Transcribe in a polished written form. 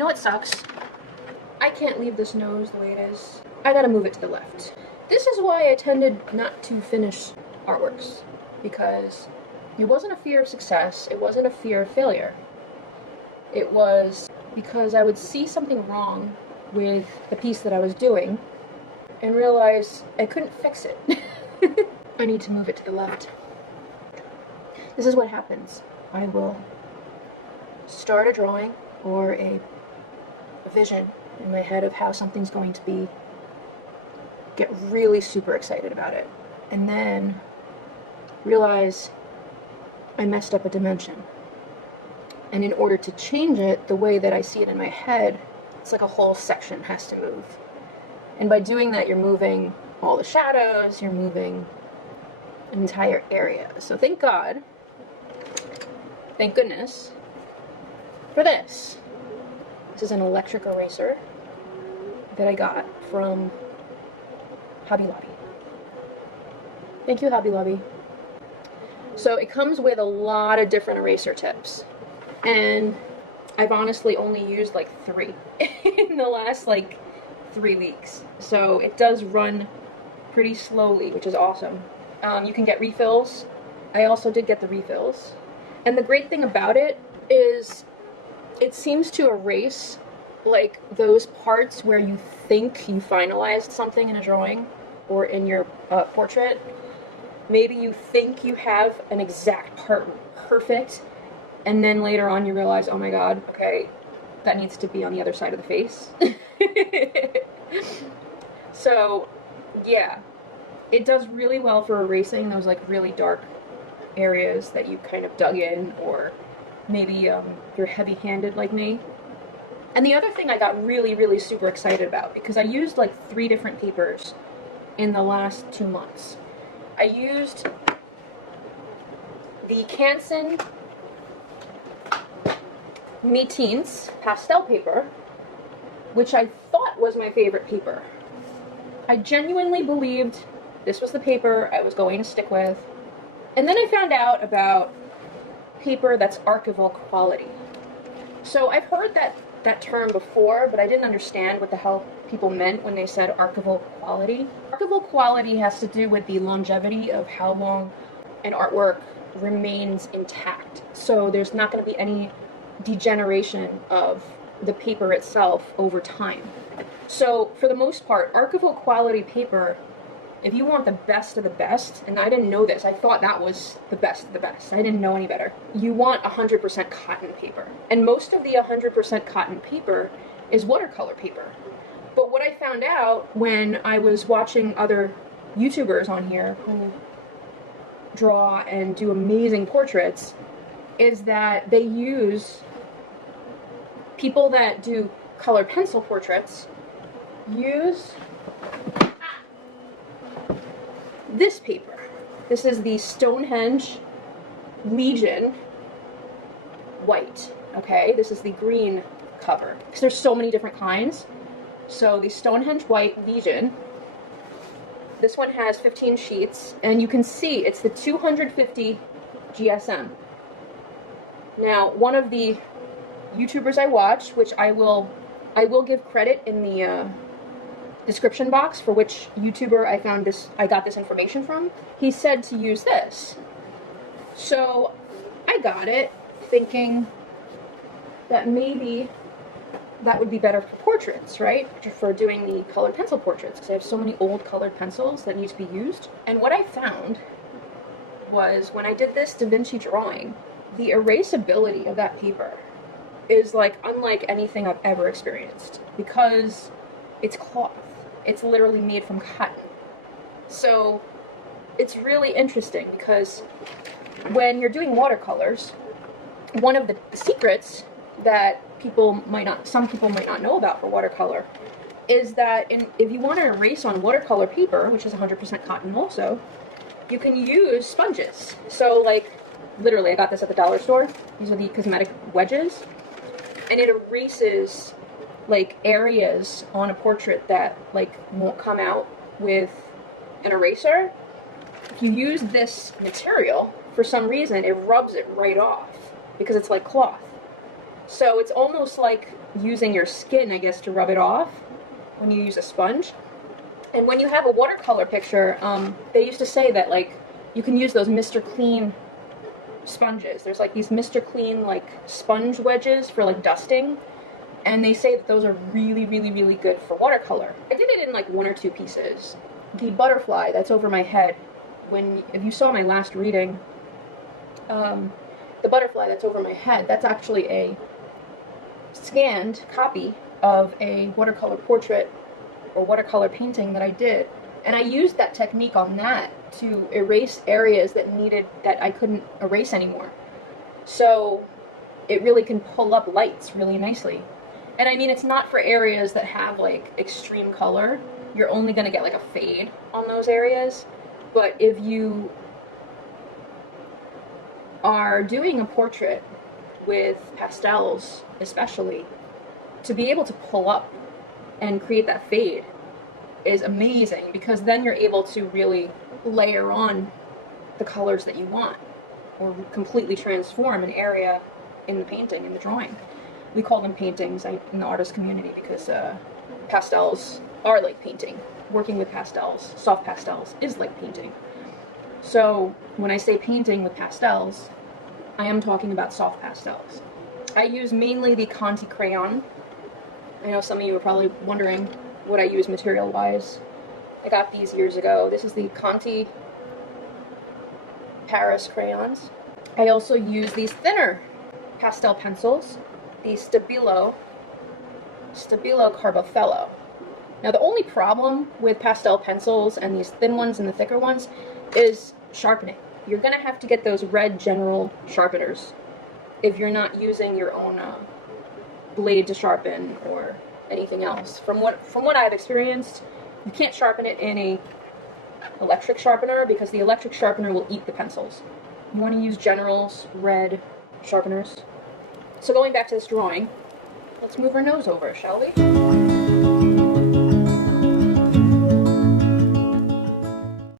know what sucks? I can't leave this nose the way it is. I gotta move it to the left. This is why I tended not to finish artworks, because it wasn't a fear of success, it wasn't a fear of failure. It was because I would see something wrong with the piece that I was doing and realize I couldn't fix it. I need to move it to the left. This is what happens. I will start a drawing or a vision in my head of how something's going to be, get really super excited about it, and then realize I messed up a dimension. And in order to change it the way that I see it in my head, it's like a whole section has to move. And by doing that, you're moving all the shadows, you're moving an entire area. So thank God, thank goodness, for this. This is an electric eraser that I got from Hobby Lobby. Thank you, Hobby Lobby. So it comes with a lot of different eraser tips. And I've honestly only used like 3 in the last like 3 weeks. So it does run pretty slowly, which is awesome. You can get refills. I also did get the refills. And the great thing about it is it seems to erase like those parts where you think you finalized something in a drawing or in your portrait. Maybe you think you have an exact part perfect, and then later on you realize, oh my god, okay, that needs to be on the other side of the face. So, yeah, it does really well for erasing those like really dark areas that you kind of dug in, or maybe you're heavy-handed like me. And the other thing I got really, really super excited about, because I used like 3 different papers in the last 2 months. I used the Canson Me-Teens pastel paper, which I thought was my favorite paper. I genuinely believed this was the paper I was going to stick with. And then I found out about paper that's archival quality. So I've heard that term before, but I didn't understand what the hell people meant when they said archival quality. Archival quality has to do with the longevity of how long an artwork remains intact. So there's not going to be any degeneration of the paper itself over time. So for the most part, archival quality paper, if you want the best of the best, and I didn't know this, I thought that was the best of the best, I didn't know any better, you want 100% cotton paper. And most of the 100% cotton paper is watercolor paper. But what I found out when I was watching other YouTubers on here who draw and do amazing portraits is that they use, people that do color pencil portraits use this paper. This is the Stonehenge Legion white, okay? This is the green cover, because there's so many different kinds. So the Stonehenge white Legion, this one has 15 sheets, and you can see it's the 250 GSM. Now, one of the YouTubers I watch, which I will give credit in the description box for which YouTuber I got this information from, he said to use this. So I got it thinking that maybe that would be better for portraits, right? For doing the colored pencil portraits, because I have so many old colored pencils that need to be used. And what I found was when I did this Da Vinci drawing, the erasability of that paper is like unlike anything I've ever experienced, because it's cloth. It's literally made from cotton. So it's really interesting because when you're doing watercolors, one of the secrets that some people might not know about for watercolor is that if you want to erase on watercolor paper, which is 100% cotton also, you can use sponges. So like literally I got this at the dollar store. These are the cosmetic wedges, and it erases like areas on a portrait that like won't come out with an eraser. If you use this material, for some reason it rubs it right off because it's like cloth. So it's almost like using your skin, I guess, to rub it off when you use a sponge. And when you have a watercolor picture, they used to say that, like, you can use those Mr. Clean sponges. There's like these Mr. Clean like sponge wedges for like dusting, and they say that those are really, really, really good for watercolor. I did it in like 1 or 2 pieces. The butterfly that's over my head, if you saw my last reading, the butterfly that's over my head, that's actually a scanned copy of a watercolor portrait or watercolor painting that I did, and I used that technique on that to erase areas that I couldn't erase anymore. So it really can pull up lights really nicely. And I mean, it's not for areas that have like extreme color. You're only gonna get like a fade on those areas. But if you are doing a portrait with pastels, especially, to be able to pull up and create that fade is amazing, because then you're able to really layer on the colors that you want, or completely transform an area in the painting, in the drawing. We call them paintings in the artist community because pastels are like painting. Working with pastels, soft pastels, is like painting. So when I say painting with pastels, I am talking about soft pastels. I use mainly the Conti crayon. I know some of you are probably wondering what I use material-wise. I got these years ago. This is the Conti Paris crayons. I also use these thinner pastel pencils, the Stabilo Carbofello. Now, the only problem with pastel pencils and these thin ones and the thicker ones is sharpening. You're going to have to get those red general sharpeners if you're not using your own blade to sharpen or anything else. From what I've experienced, you can't sharpen it in a electric sharpener because the electric sharpener will eat the pencils. You want to use General's red sharpeners. So going back to this drawing, let's move our nose over, shall we?